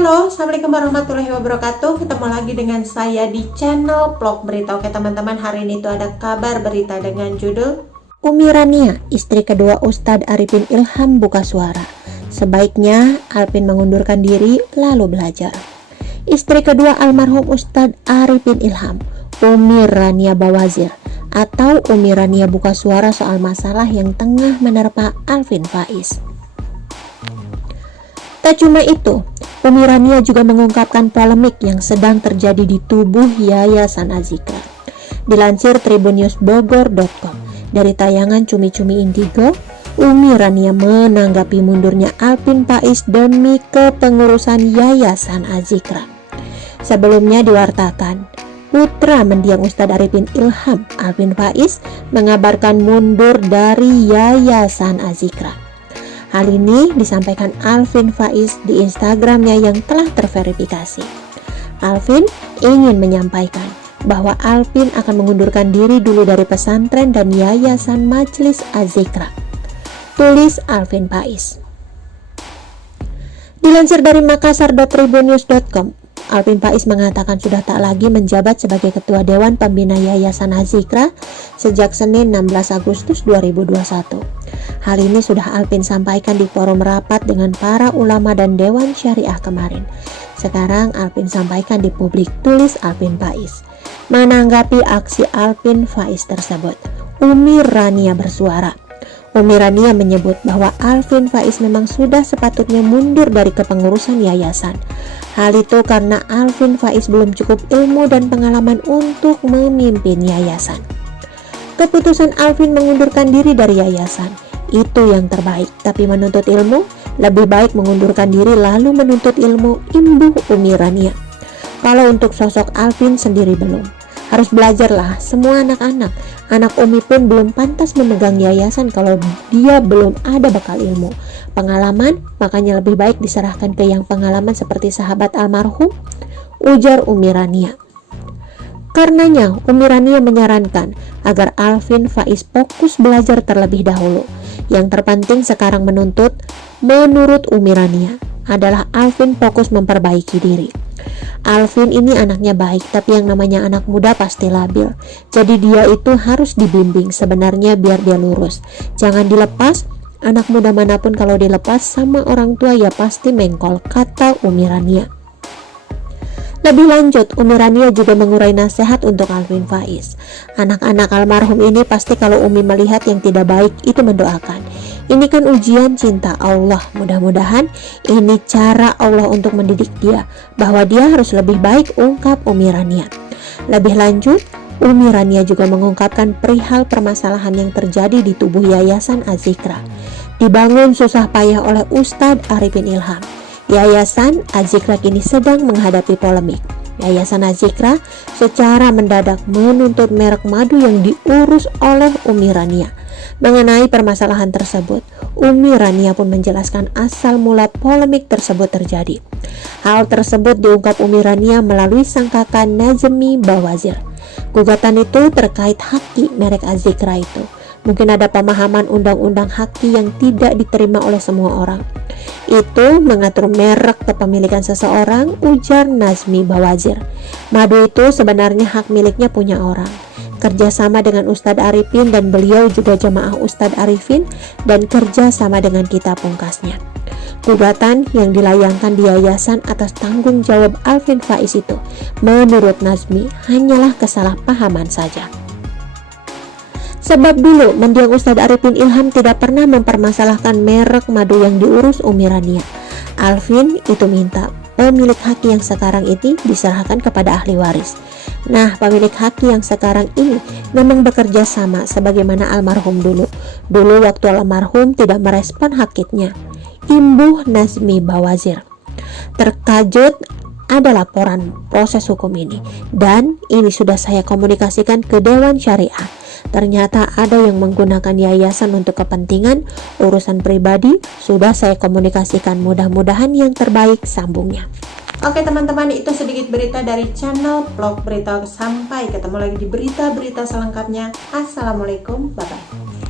Halo, Assalamualaikum warahmatullahi wabarakatuh. Ketemu lagi dengan saya di channel vlog berita. Oke teman-teman, hari ini tuh ada kabar berita dengan judul Umi Rania, istri kedua Ustadz Arifin Ilham buka suara. Sebaiknya Alvin mengundurkan diri lalu belajar. Istri kedua almarhum Ustadz Arifin Ilham, Umi Rania Bawazir atau Umi Rania buka suara soal masalah yang tengah menerpa Alvin Faiz. Tak cuma itu, Umi Rania juga mengungkapkan polemik yang sedang terjadi di tubuh Yayasan Az-Zikra. Dilansir tribunnews.bogor.com dari tayangan Cumi-Cumi Indigo, Umi Rania menanggapi mundurnya Alvin Faiz demi kepengurusan Yayasan Az-Zikra. Sebelumnya diwartakan, putra mendiang Ustadz Arifin Ilham, Alvin Faiz, mengabarkan mundur dari Yayasan Az-Zikra. Hal ini disampaikan Alvin Faiz di Instagramnya yang telah terverifikasi. Alvin ingin menyampaikan bahwa Alvin akan mengundurkan diri dulu dari pesantren dan Yayasan Majelis Az-Zikra. Tulis Alvin Faiz. Dilansir dari makassar.tribunnews.com, Alvin Faiz mengatakan sudah tak lagi menjabat sebagai Ketua Dewan Pembina Yayasan Az-Zikra sejak Senin 16 Agustus 2021. Hal ini sudah Alvin sampaikan di forum rapat dengan para ulama dan Dewan Syariah kemarin. Sekarang Alvin sampaikan di publik, tulis Alvin Faiz. Menanggapi aksi Alvin Faiz tersebut, Umi Rania bersuara. Umi Rania menyebut bahwa Alvin Faiz memang sudah sepatutnya mundur dari kepengurusan yayasan. Hal itu karena Alvin Faiz belum cukup ilmu dan pengalaman untuk memimpin yayasan. Keputusan Alvin mengundurkan diri dari yayasan itu yang terbaik, tapi menuntut ilmu lebih baik mengundurkan diri lalu menuntut ilmu, imbuh Umi Rania. Kalau untuk sosok Alvin sendiri belum, harus belajarlah. Semua anak-anak, anak Umi pun belum pantas memegang yayasan kalau dia belum ada bekal ilmu, pengalaman, makanya lebih baik diserahkan ke yang pengalaman seperti sahabat almarhum, ujar Umi Rania. Karenanya, Umi Rania menyarankan agar Alvin Faiz fokus belajar terlebih dahulu. Yang terpenting sekarang menurut Umi Rania adalah Alvin fokus memperbaiki diri. Alvin ini anaknya baik, tapi yang namanya anak muda pasti labil. Jadi dia itu harus dibimbing sebenarnya biar dia lurus. Jangan dilepas, anak muda manapun kalau dilepas sama orang tua ya pasti mengkol, kata Umi Rania. Lebih lanjut, Umi Rania juga mengurai nasihat untuk Alvin Faiz. Anak-anak almarhum ini pasti kalau Umi melihat yang tidak baik itu mendoakan. Ini kan ujian cinta Allah. Mudah-mudahan ini cara Allah untuk mendidik dia, bahwa dia harus lebih baik, ungkap Umi Rania. Lebih lanjut, Umi Rania juga mengungkapkan perihal permasalahan yang terjadi di tubuh Yayasan Az-Zikra. Dibangun susah payah oleh Ustadz Arifin Ilham. Yayasan Az-Zikra kini sedang menghadapi polemik. Yayasan Az-Zikra secara mendadak menuntut merek madu yang diurus oleh Umi Rania. Mengenai permasalahan tersebut, Umi Rania pun menjelaskan asal mula polemik tersebut terjadi. Hal tersebut diungkap Umi Rania melalui sang kakak Nazmi Bawazir. Gugatan itu terkait haki merek Az-Zikra itu. Mungkin ada pemahaman undang-undang haki yang tidak diterima oleh semua orang. Itu mengatur merek kepemilikan seseorang, ujar Nazmi Bawazir. Madu itu sebenarnya hak miliknya punya orang. Kerjasama dengan Ustadz Arifin dan beliau juga jemaah Ustadz Arifin dan kerjasama dengan kita pungkasnya. Gugatan yang dilayangkan di yayasan atas tanggung jawab Alvin Faiz itu, menurut Nazmi, hanyalah kesalahpahaman saja. Sebab dulu mendiang Ustadz Arifin Ilham tidak pernah mempermasalahkan merek madu yang diurus Umi Rania. Alvin itu minta pemilik haki yang sekarang ini diserahkan kepada ahli waris. Nah, pemilik haki yang sekarang ini memang bekerja sama sebagaimana almarhum dulu. Dulu waktu almarhum tidak merespon haknya, imbuh Nazmi Bawazir. Terkajut ada laporan proses hukum ini, dan ini sudah saya komunikasikan ke Dewan Syariah. Ternyata ada yang menggunakan yayasan untuk kepentingan urusan pribadi. Sudah saya komunikasikan, mudah-mudahan yang terbaik, sambungnya. Oke teman-teman, itu sedikit berita dari channel vlog berita. Sampai ketemu lagi di berita-berita selengkapnya. Assalamualaikum, bye-bye.